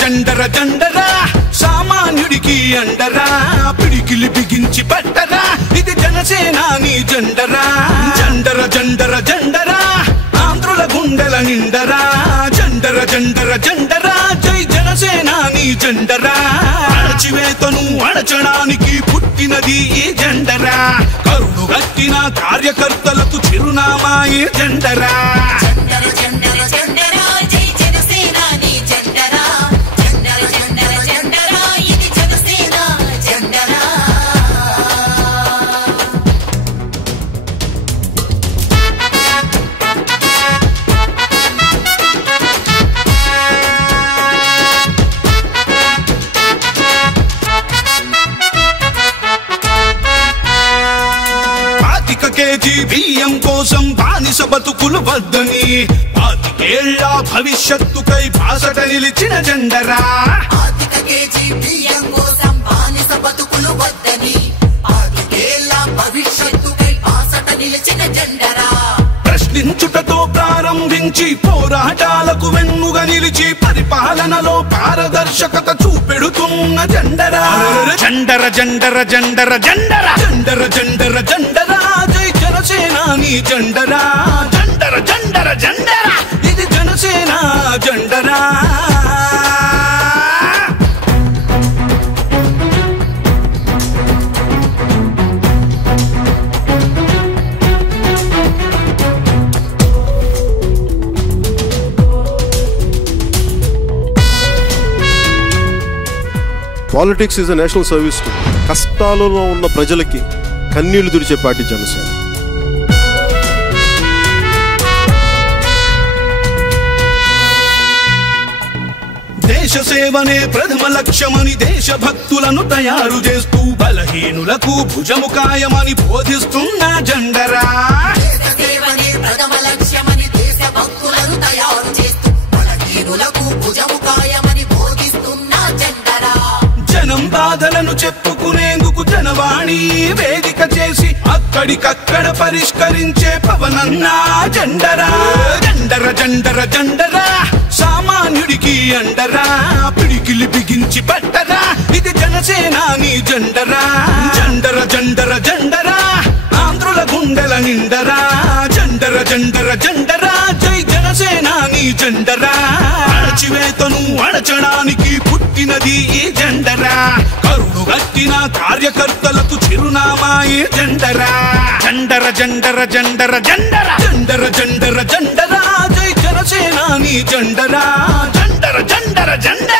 జండర జండరా సామాన్యుడికి అండరా పిడికిలి బిగించి పట్టరా ఇది జనసేనాని జెండరా జండర జండర జండరా ఆంధ్రుల గుండెల నిండరా జండర జండర జండరా జై జనసేనాని జెండరా అణచివేతను అణచడానికి పుట్టినది ఈ జెండరా కరుడు గట్టిన కార్యకర్తలకు చిరునామా ఈ జెండరా కేజీ బియ్యం కోసం బానిస బతుకులు వద్దని 25 ఏళ్ల భవిష్యత్తుకై బాసట నిలిచిన జెండరా ప్రశ్నించుటతో ప్రారంభించి పోరాటాలకు వెన్నుగా నిలిచి పరిపాలనలో పారదర్శకత చూపెడుతున్న జెండరా జండర జండర జండర జండర జండర జండర జండరా జై జనసేనాని జెండరా జండర జండర జండరా ఇది జనసేన జెండరా politics is a national service. కష్టాలలో ఉన్న ప్రజలకి కన్నీళ్లు తుడిచే పార్టీ జనసేన. దేశ సేవనే ప్రథమ లక్ష్యమని దేశభక్తులను తయారు చేస్తూ బలహీనులకు భుజము కాయమని బోధిస్తున్న జెండరా జనం బాధలను చెప్పుకునేందుకు జనవాణి వేదిక చేసి అక్కడికక్కడ పరిష్కరించే పవనన్న జెండరా జండర జండర జండరా సామాన్యుడికి అండరా పిడికిలి బిగించి పట్టరా ఇది జనసేనాని జెండరా జండర జండర జండరా ఆంధ్రుల గుండెల నిండరా జండర జండర జండరా జై జనసేనాని జెండరా అణచివేతను అణచడానికి పుట్టినది ఈ జెండరా కరుడు గట్టిన కార్యకర్తలకు చిరునామా ఈ జెండరా జండర జండర జండర జండర జండర జండర జండరా జై జనసేనాని జెండరా జండర జండర జండర